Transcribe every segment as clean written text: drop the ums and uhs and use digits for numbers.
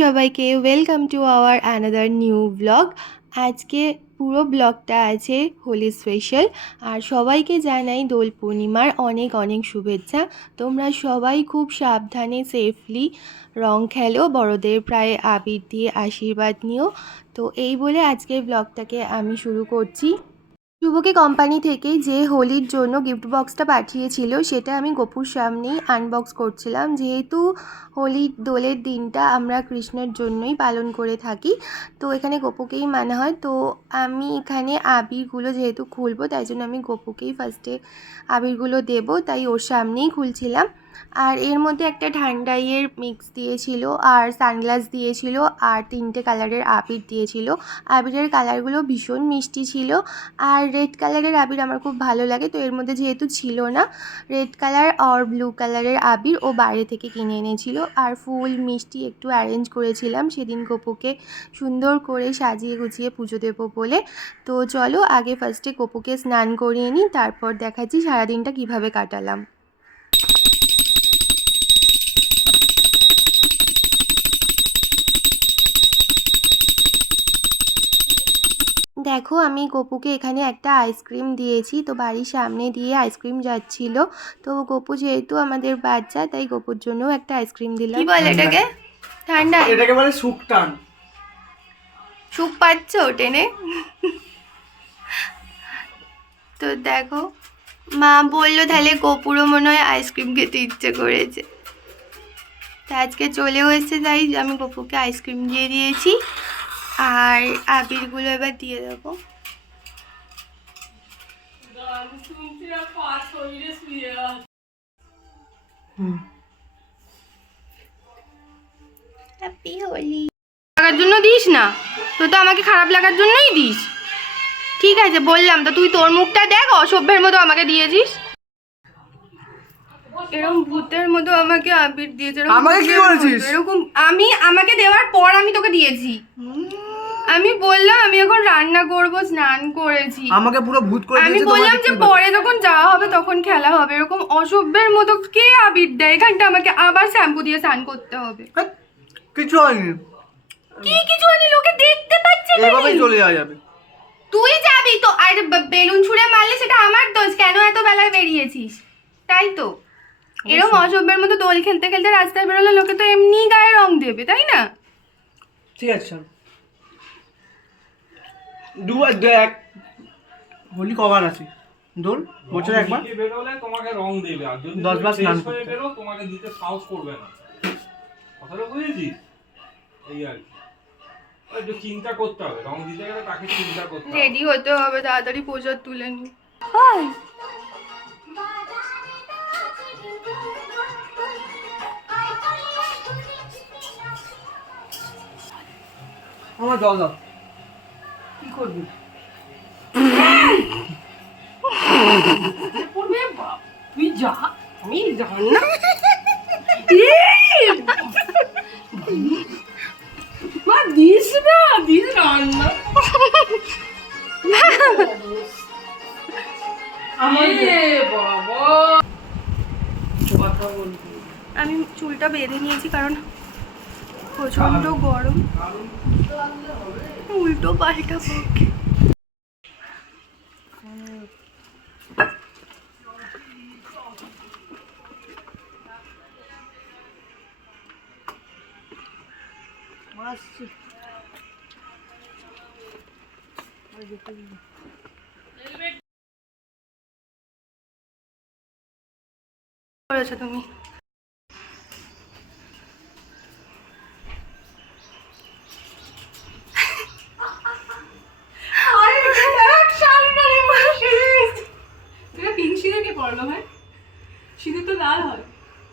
সবাইকে welcome to our another new blog. আজকে পুরো ব্লগটা আছে হোলি স্পেশাল, আর সবাইকে জানাই দোল পূর্ণিমার অনেক অনেক শুভেচ্ছা। তোমরা সবাই খুব সাবধানে সেফলি রং খেলো, বড়দের প্রায় আবির দিয়ে আশীর্বাদ নিও। তো এই বলে আজকের ব্লগটাকে আমি শুরু করছি। শুভকে কোম্পানি থেকে যে হোলির জন্য গিফট বক্সটা পাঠিয়েছিল সেটা আমি গপুর সামনেই আনবক্স করছিলাম, যেহেতু হোলির দোলের দিনটা আমরা কৃষ্ণের জন্যই পালন করে থাকি, তো এখানে গপুকেই মানা হয়। তো আমি এখানে আবিরগুলো যেহেতু খুলবো, তাই জন্য আমি গপুকেই ফার্স্টে আবিরগুলো দেবো, তাই ওর সামনেই খুলছিলাম। আর এর মধ্যে একটা ঠান্ডাইয়ের মিক্স দিয়েছিল, আর সানগ্লাস দিয়েছিল, আর 3টে কালারের আবির দিয়েছিল। আবিরের কালারগুলো ভীষণ মিষ্টি ছিল, আর রেড কালারের আবির আমার খুব ভালো লাগে। তো এর মধ্যে যেহেতু ছিল না রেড কালার আর ব্লু কালারের আবির, ও বাইরে থেকে কিনে এনেছিল। আর ফুল মিষ্টি একটু অ্যারেঞ্জ করেছিলাম সেদিন গপুকে সুন্দর করে সাজিয়ে গুছিয়ে পুজো দেবো বলে। তো চলো আগে ফার্স্টে গপুকে স্নান করিয়ে নিই, তারপর দেখাচ্ছি সারাদিনটা কিভাবে কাটালাম। দেখো আমি গপুকে এখানে একটা আইসক্রিম দিয়েছি, তো বাড়ির সামনে দিয়ে আইসক্রিম যাচ্ছিল। তো গপু যেহেতু আমাদের বাচ্চা, তাই গপুর জন্যও একটা আইসক্রিম দিলাম। কি বলে এটাকে? ঠান্ডা? এটাকে বলে সুখ টান। সুখ পাচ্ছ টেনে? তো দেখো মা বললো তাহলে গপুরও মনে হয় আইসক্রিম খেতে ইচ্ছে করেছে, তা আজকে চলেও এসেছে, তাই আমি গপুকে আইসক্রিম দিয়ে দিয়েছি। আর আবিরগুলো এবার দিয়ে দেবো। হ্যাপি হোলি। লাগার জন্য দিস না, তো তো আমাকে খারাপ লাগার জন্যই দিস। ঠিক আছে বললাম তো, তুই তোর মুখটা দেখ, অসভ্যের মতো আমাকে দিয়েছিস। এরকম ভূতের মতো আমাকে আবির দিয়েছে। আমাকে কি বলেছিস? এরকম আমাকে দেওয়ার পর আমি তোকে দিয়েছি। আমি বললাম আমি এখন রান্না করব, স্নান করেছি, আমাকে পুরো ভূত করে দিয়েছে। আমি বললাম যে পরে যখন যাওয়া হবে তখন খেলা হবে। এরকম অসভ্যের মতো কে আবির দেয়? এখানটা আমাকে আবার শ্যাম্পু দিয়ে স্নান করতে হবে। কিছু হয়নি। কি কিছু হয়নি? লোকে দেখতে পাচ্ছে না, এভাবেই চলে যাওয়া যাবে। তুই যাবি তো, আর বেলুন ছুঁড়ে মারলে সেটা আমার দোষ। কেন এত বেলায় বেরিয়েছিস? তাই তো, এরকম অসভ্যের মতো দোল খেলতে খেলতে রাস্তায় বেরোলে লোকে তো এমনি গায়ে রং দেবে, তাই না? ঠিক আছে দেখ, হোলি কবার আছে? দোল বছরে একবার বেরোলে তোমাকে রং দেবে, আর যদি 10 বার স্নান করতে বেরো তোমাকে দিতে সাহস করবে না। কথাটা বুঝেছিস? এই আর কি, একটু চিন্তা করতে হবে, রং দিতে গেলে তাকে চিন্তা করতে হবে। রেডি হতে হবে, তাড়াতাড়ি প্রসাদ তুলে নি। হাই আমার জল দাও। কি করবি? তুই যা, আমি জান না। মা দিস না, দিস রান্না। আমি চুলটা বেঁধে নিয়েছি কারণ প্রচন্ড গরম, উল্টো পাল্টা পক্ষে। করেছো তুমি?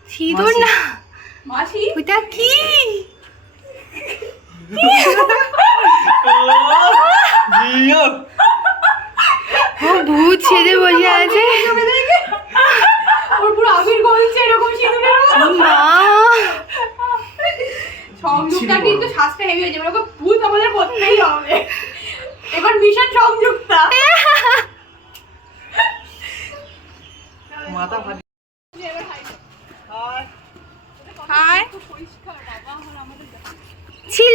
সিঁদুর না মাসি, ওটা কি? ভূত সেজে বসে আছে, ওর পুরো আবির গলছে এরকম সিঁদুরের মতো। মা সংযুক্তা কিন্তু শাস্ত্রে হেভি হয়েছে, মানে ভূত আমাদের করতেই হবে। এবার মিশন সংযুক্তা মাথা ফাটি। হাই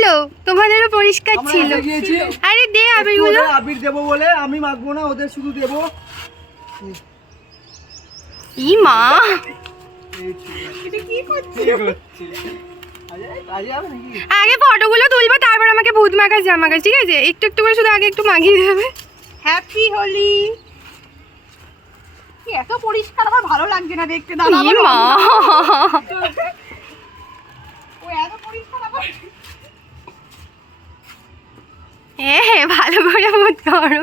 তো তোমাদেরও পরিষ্কার আমরা ছিল। এসে গিয়েছি। আরে দে আবিরগুলো। ওদের আবির দেবো বলে আমি মাখবো না, ওদের শুধু দেবো। ই মা, আগে ফটোগুলো তুলবো তারপর আমাকে ভূত মাখাস জামা কাছ, ঠিক আছে? একটু একটু করে শুধু আগে একটু মাখিয়ে দেবে। হ্যাপি হোলি। কি এত পরিষ্কার আমার ভালো লাগছে না দেখতে, দাদা ই মা, ও এত পরিষ্কার আমার। হ্যাঁ ভালো করে ভূত করো।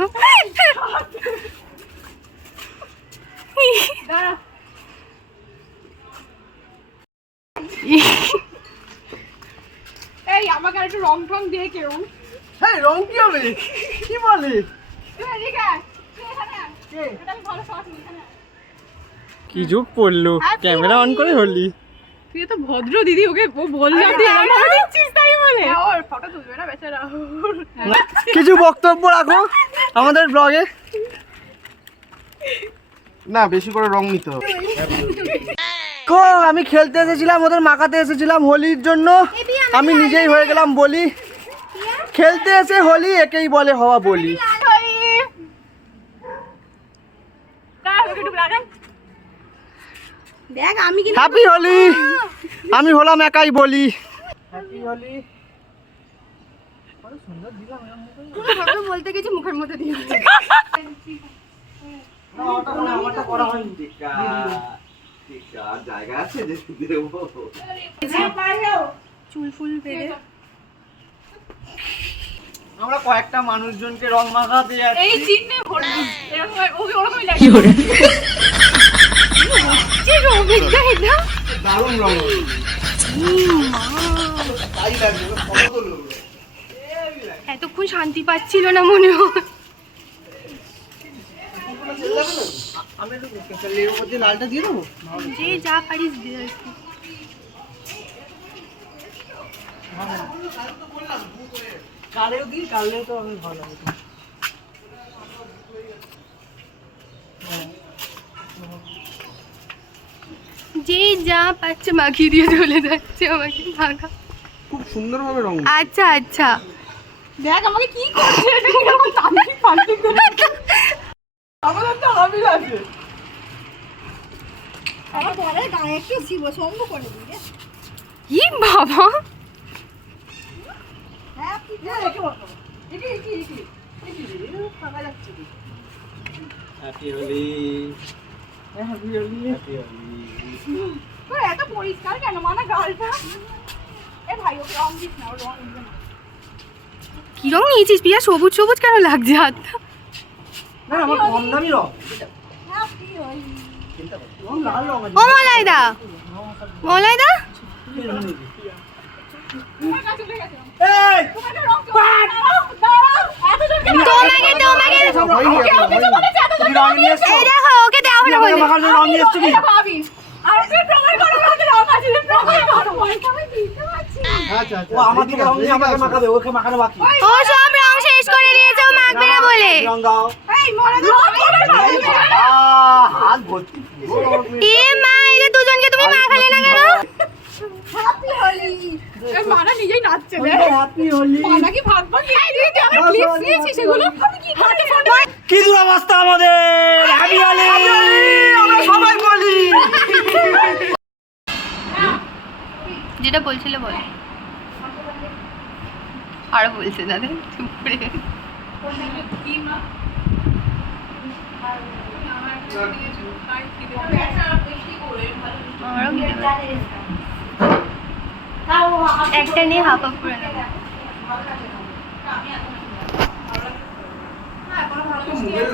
দাঁড়া, এই আমাকে আর একটু রং টং দিয়ে কেউ। হ্যাঁ, রং কি হবে? কি বলে? তুই এদিকে আয়, তুই এখানে আয়। এটা আমি ভালো শট নিই, এখানে আয়। কি যুগ পড়লো, ক্যামেরা অন করে হলি। তুই তো ভদ্র দিদি, ওকে ও বললাম তুই এরকম ভাবে দিচ্ছিস তাই বলে। ওর ফটো তুলবে না বেচারা। কিছু বক্তব্য রাখো আমাদের ব্লগে। না, বেশি করে রং নিতে হবে। কো আমি খেলতে এসেছিলাম, ওদের মাখাতে এসেছিলাম হোলির জন্য। আমি নিজেই হয়ে গেলাম বলি। খেলতে এসে হোলি, একেই বলে হওয়া বলি। দেখ আমি কিন্তু হ্যাপি হোলি। আমি হলাম একাই বলি। হ্যাপি হোলি। ফটো বলতে গেছি মুখের মধ্যে দিয়ে জায়গা আছে যে দেবো। চুল ফুল বেঁধে। আমরা কয়েকটা মানুষজনকে রং মাখাতে যাচ্ছি। এই চিহ্নে ভরে এরকম ওকে ওরকমই লাগে। কি রবিটা এটা? দারুণ রং হবে। তাই লাগবে, ফটো তুললো। এতক্ষণ শান্তি পাচ্ছিল না মনে হয়। আমি একটু লেবুর মধ্যে লালটা দিয়ে দেবো। যে যা পারিস দিয়ে আর কি। কালেও দিই, কালেও তো অনেক ভালো হবে। যে যা পাচ্ছে মাখিয়ে দিয়ে চলে যাচ্ছে আমাকে মাখা। খুব সুন্দরভাবে রং। আচ্ছা আচ্ছা, দেখ আমাকে কি করছে, এটা কিরকম তান্ত্রিক ফান্ত্রিক করে। আমাদের তো আবির আছে। আমার বলে গায়ে একটু শিব সঙ্গ করে দিই রে। কি বাবা, happy happy Holi. Happy Holi. তোর এত পরিষ্কার কেন মানে গালটা? এ ভাই ওকে রং দিস না, ও রং দিবে না। কি রং নিয়েছিস পিয়া? সবুজ সবুজ কেন লাগছে হাতটা? না, আমার কম দামি রং। হ্যাপি হোলি। রং লাল রং আছে। ও মলাইদা, মলাইদা তোমার কাছে চলে গেছে। এই তোমাকে রং দাঁড়াও দাঁড়াও, এত জোর কেন? তোমাকে সব হয়ে গেছে, কেউ কিছু বলেছে, এত জোর কি রং নিয়ে এসছো? এই দেখো ওকে দেওয়া হলো বলে। মাখার জন্য রং নিয়ে এসছো কি? ভাবি আর তুই প্রমাণ করো না যে রং আছে, প্রমাণ করো। আমি দিতে পারছি না। আচ্ছা আচ্ছা। ও আমাকে রং দিয়ে আমাকে মাখাবে, ওকে মাখানো বাকি। ও সব রং শেষ করে দিয়েছে, ও মাখবে না বলে। রং দাও। এই মরা দাও, এই বাবা, হাত ভর্তি পুরো রং দিয়ে। এ মা, এটা দুজনকে তুমি মাখালে না কেন? হ্যাপি হোলি। এই মানা নিজেই নাচছে রে। হ্যাপি হোলি। মানা কি ভাগ ভাগ এই তুই যে আমার ক্লিপস নিয়েছিস সেগুলো আমি কি হাতে ফটো। কি দুরবস্থা আমাদের। হ্যাপি হোলি। আমরা সবাই বলি। যেটা বলছিলে বল। আর বলছে দাদা চুপ করে। আমারও খেতে হবে। একটা নিয়ে হাফ হাফ করে নেবো।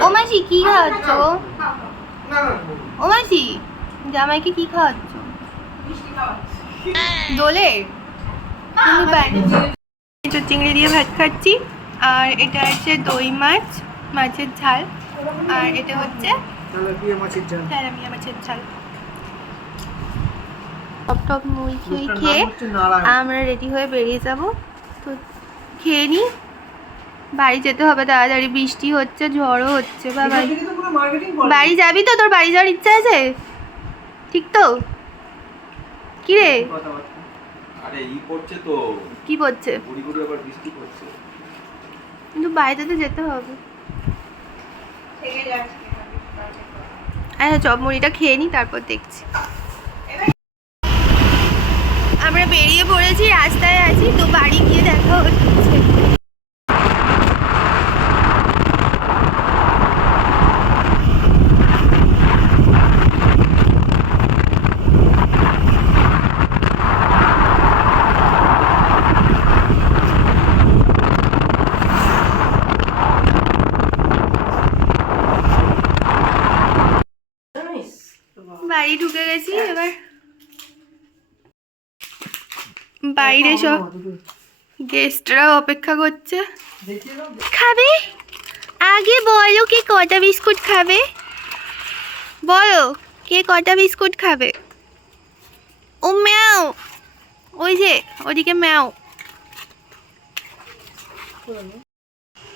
ও মাসি কি খাওয়াচ্ছ? ও মাসি জামাইকে কি খাওয়াচ্ছ? দোলে তুমি বানিয়েছো চিংড়ি দিয়ে ভাত খাচ্ছি, আর এটা হচ্ছে দই মাছ, মাছের ঝাল, আর এটা হচ্ছে তেলাপিয়া মাছের ঝাল। তেলাপিয়া মাছের ঝাল। টপ টপ মুড়ি খেয়ে খেয়ে আমরা রেডি হয়ে বেরিয়ে যাব। তো খেয়ে নিই, বাড়ি যেতে হবে তাড়াতাড়ি, বৃষ্টি হচ্ছে, ঝড়ও হচ্ছে। বাবা বাড়ি যাবি তো? তোর বাড়ি যাওয়ার ইচ্ছা আছে ঠিক তো? কি রে আরে ই পড়ছে তো, কি পড়ছে? গুড়ি গুড়ি আবার বৃষ্টি পড়ছে। কিন্তু বাইরে তো যেতে হবে। থেকে যাচ্ছে আচ্ছা চপ মুড়িটা খেয়ে নিই, তারপর দেখছি। আমরা বেরিয়ে পড়েছি, রাস্তায় আছি, তো বাড়ি গিয়ে দেখা হচ্ছে। বাড়ি ঢুকে গেছি, এবার বাইরে সব গেস্টরা অপেক্ষা করছে। খাবে? আগে বলো কে কটা বিস্কুট খাবে, বলো কে কটা বিস্কুট খাবে। ও ম্যাও, ওই যে ওদিকে ম্যাও।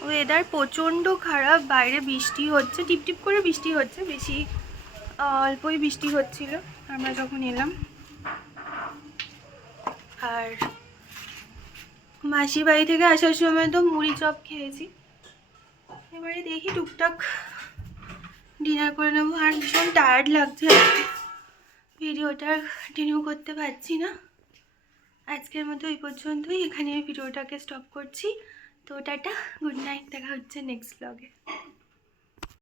ওয়েদার প্রচণ্ড খারাপ, বাইরে বৃষ্টি হচ্ছে, টিপটিপ করে বৃষ্টি হচ্ছে, বেশি অল্পই বৃষ্টি হচ্ছিল আমরা যখন এলাম। আর মাসির বাড়ি থেকে আসার সময় তো মুড়ি চপ খেয়েছি, এবারে দেখি টুকটাক ডিনার করে নেবো। আর ভীষণ টায়ার্ড লাগছে, ভিডিওটা কন্টিনিউ করতে পারছি না। আজকের মতো এই পর্যন্তই, এখানে ভিডিওটাকে স্টপ করছি। তো টাটা, গুড নাইট, দেখা হচ্ছে নেক্সট ব্লগে।